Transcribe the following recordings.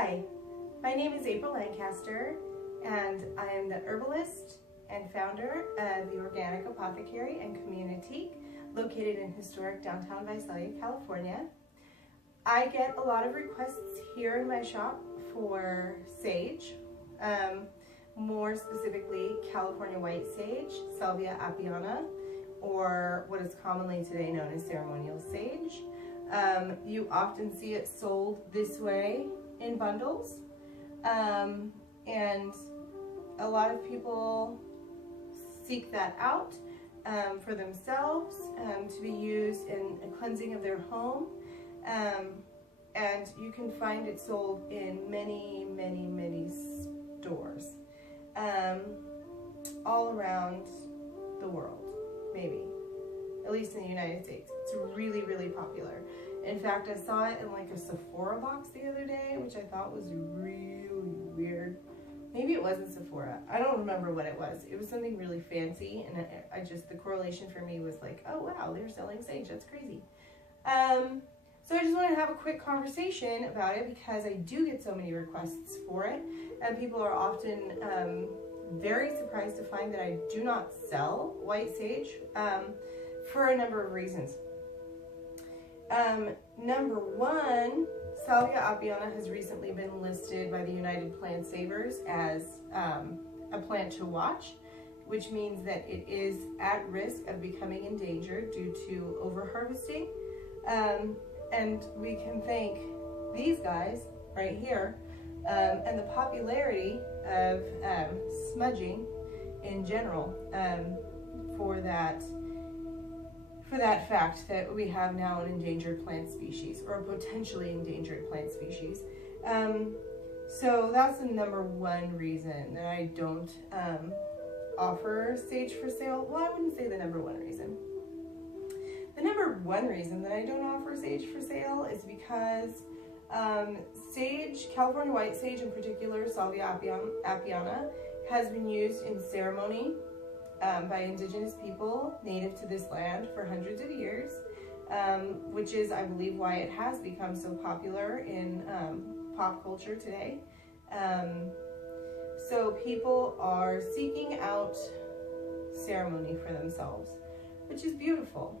Hi, my name is April Lancaster, and I am the herbalist and founder of the Organic Apothecary and Community located in historic downtown Visalia, California. I get a lot of requests here in my shop for sage, more specifically California white sage, Salvia Apiana, or what is commonly today known as ceremonial sage. You often see it sold this way in bundles, and a lot of people seek that out for themselves to be used in a cleansing of their home, and you can find it sold in many stores all around the world, maybe at least in the United States. It's really popular. In fact, I saw it in like a Sephora box the other day, which I thought was really weird. Maybe it wasn't Sephora. I don't remember what it was. It was something really fancy, and the correlation for me was like, oh wow, they're selling sage. That's crazy. So I just wanted to have a quick conversation about it because I do get so many requests for it, and people are often very surprised to find that I do not sell white sage for a number of reasons. Number one, Salvia Apiana has recently been listed by the United Plant Savers as a plant to watch, which means that it is at risk of becoming endangered due to over-harvesting. And we can thank these guys right here and the popularity of smudging in general for that fact that we have now an endangered plant species, or a potentially endangered plant species. So that's the number one reason that I don't offer sage for sale. Well, I wouldn't say the number one reason. The number one reason that I don't offer sage for sale is because sage, California white sage in particular, Salvia Apiana, has been used in ceremony by indigenous people native to this land for hundreds of years, which is, I believe, why it has become so popular in pop culture today. So people are seeking out ceremony for themselves, which is beautiful.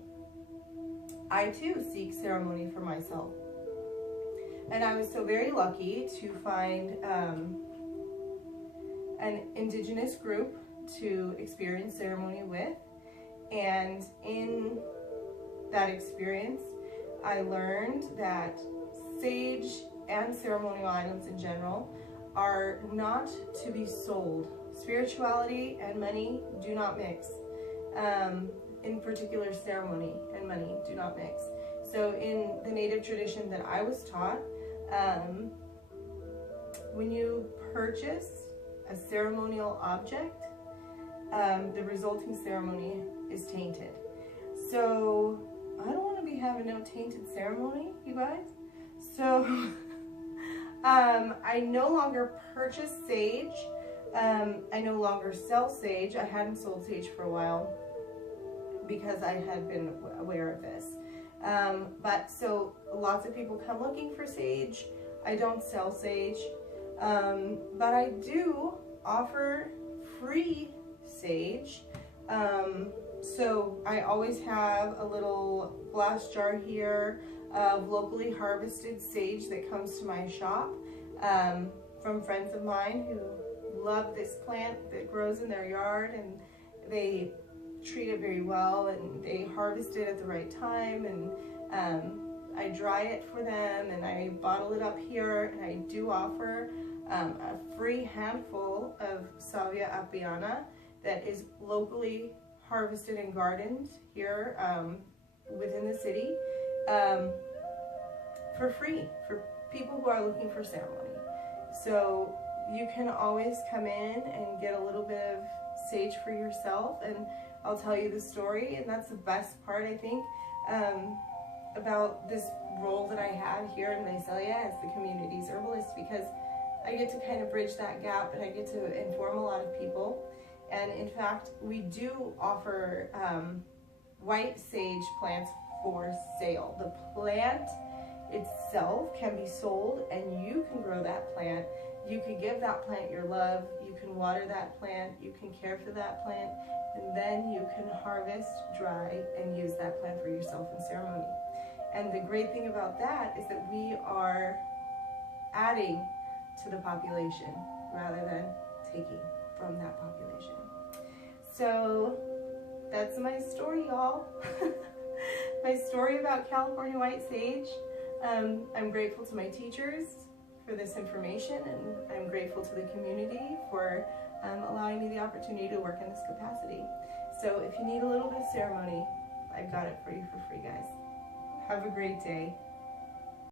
I too seek ceremony for myself. And I was so very lucky to find an indigenous group to experience ceremony with, and in that experience I learned that sage and ceremonial items in general are not to be sold. Spirituality and money do not mix. In particular, ceremony and money do not mix. So in the native tradition that I was taught, when you purchase a ceremonial object, the resulting ceremony is tainted. So I don't want to be having no tainted ceremony, you guys. So I no longer purchase sage. I no longer sell sage. I hadn't sold sage for a while because I had been aware of this. But so lots of people come looking for sage. I don't sell sage, but I do offer free sage. So I always have a little glass jar here of locally harvested sage that comes to my shop from friends of mine who love this plant that grows in their yard, and they treat it very well, and they harvest it at the right time, and I dry it for them, and I bottle it up here, and I do offer a free handful of Salvia Apiana that is locally harvested and gardened here within the city for free for people who are looking for ceremony. So you can always come in and get a little bit of sage for yourself, and I'll tell you the story, and that's the best part, I think, about this role that I have here in Visalia as the community's herbalist, because I get to kind of bridge that gap, and I get to inform a lot of people. And in fact, we do offer white sage plants for sale. The plant itself can be sold, and you can grow that you could give that plant your love, you can water that plant, you can care for that plant, and then you can harvest, dry, and use that plant for yourself in ceremony. And the great thing about that is that we are adding to the population rather than taking from that population. So that's my story, y'all. My story about California white sage. I'm grateful to my teachers for this information, and I'm grateful to the community for allowing me the opportunity to work in this capacity. So if you need a little bit of ceremony, I've got it for you for free, guys. Have a great day.